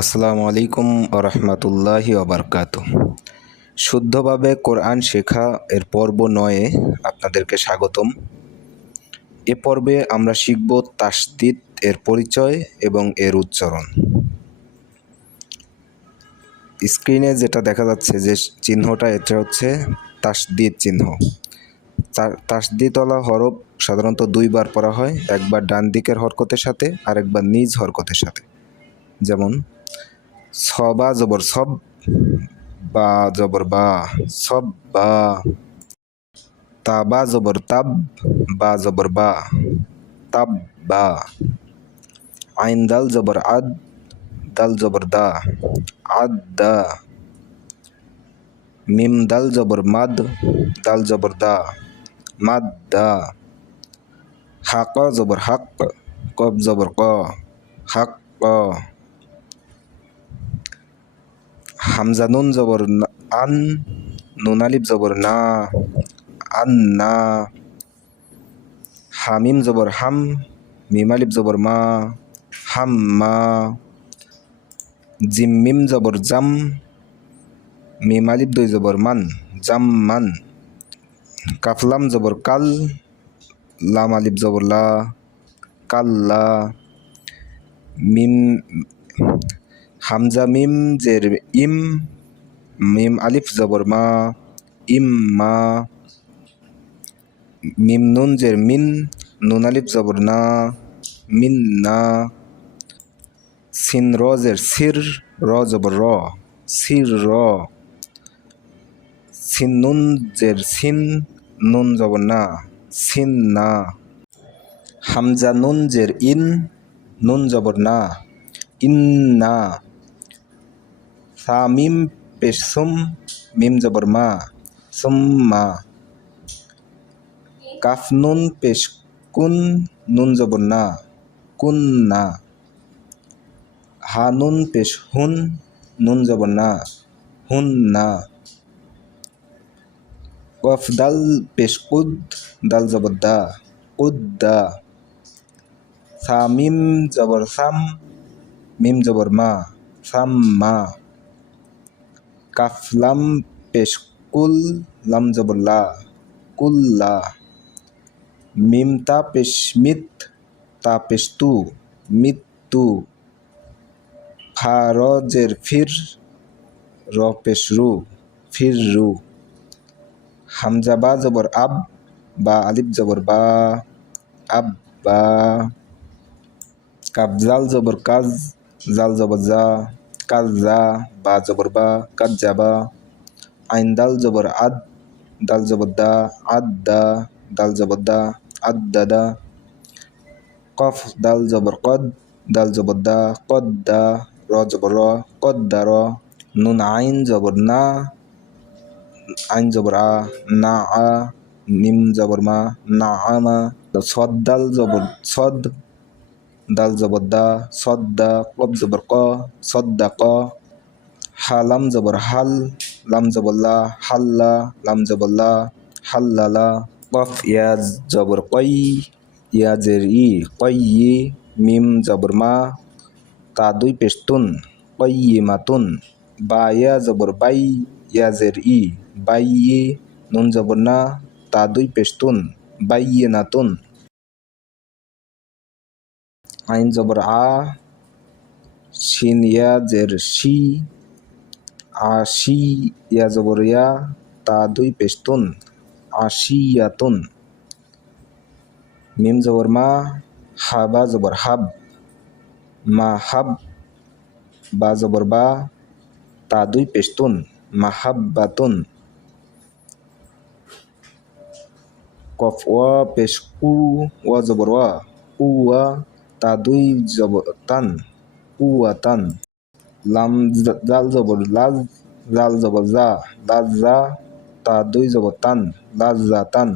আসসালামু আলাইকুম রহমতুল্লাহি ওবরকাত শুদ্ধভাবে কোরআন শেখা এর পর্ব নয়ে আপনাদেরকে স্বাগতম। এ পর্বে আমরা শিখব তাসদিদ এর পরিচয় এবং এর উচ্চারণ। স্ক্রিনে যেটা দেখা যাচ্ছে যে চিহ্নটা, এটা হচ্ছে তাসদিদ চিহ্ন। তাসদিদওয়ালা হরফ সাধারণত দুইবার পড়া হয়, একবার ডান দিকের হরকতের সাথে আর একবার নিজ হরকতের সাথে। যেমন সবা জবর সব বা জবর বা, সব বা, তাবা জবর তাব বা জবর বা, তাব বা, আইন দাল জবর আদ দাল জবর দা, আদ দা, মিম দাল জবর মাদ দাল জবর দা, মাদ দা, হাক জবর হাক, কব জবর ক, হাক, ক। হামজা নুন জবর আন নুন আলিফ জবর না আন না হামিম জবর হাম মিম আলিফ জবর মা হাম মা জিম জবর জাম মিম আলিফ দুই জবর মান জাম মান কাফলাম জবর কাল লাম আলিফ জবর লা কাল্লা মিম হামজা মিম জের ইম, মিম আলিফ জবর মা, ইম মা, মিম নুন জের মিন, নুন আলিফ জবর না, মিন না, সিন র জের সির, র জবর র, সির র, সিন নুন জের সিন, নুন জবর না, সিন না, হামজা নুন জের ইন, নুন জবর না ইন্না সা মিম পেশ সুম মিম জবর মা সুম্মা কাফ নুন পেশ কুন নুন জবর না কুন্না হা নুন পেশ হুন নুন জবর না হুন্না কফ দাল পেশ কুদ দাল জবর দা কুদ্দা সা মিম জবর সাম মিম জবর মা সাম মা কাফলাম পেশ কুল লাম জবর লা। কুল্লা মিম তা পেশ মিত, তা পেশ তু মিত্তু ফা র জের ফির, র পেশ রু, ফির রু। হামজা বা জবর আব, বা আলিফ জবর বা, আব বা। কাবজাল জবর কাজ, জাল জবর জা। কাজ বা জবর বা কাজ যাবা আইন দাল জবর আদ, দাল জবর দা, আদ দাল জবর দা, আদ দাদা কফ দাল জবর কদ, দাল জবর দা, কদ দা, র জবর র, কদ দা র, নুন আইন জবর না, আইন জবর আ, না আ মিম জবর মা, না আমা সদ দাল জবর, সদ দাল জবর দা, সদ্দা কব জবর ক, সদ্দা ক হালাম জবর হাল, লাম জবর লা হাল্লা লাম জবর লা হাল্লালা কফ, ইয়াজ জবর কই, ইয়াজের ই, কই মিম জবর মা, তা দুই পেস্তুন কই মাতুন, বা, ইয়া জবর বাই, ইয়াজের ই, বাই নুন জবর না, তা দুই পেস্তুন বাই নাতুন আইন জবর আ, শিন ইয়া জের শি আশি ইয়া জবর ইয়া, তা দুই পেস্তুন আশিয়াতুন মিম জবর মা হাবা জবর হাব, মা হাব বা জবর বা, তা দুই পেস্তুন মাহাব্বাতুন কফ ওয়া পেশ কু, ওয়া জবর ওয়া কুয়া তা দুই জবতান কুয়াতান লাম জাল জবর, লাজ লাল জবর যা লাজ যা তাদুই দুই জবতান লাজ জাতান।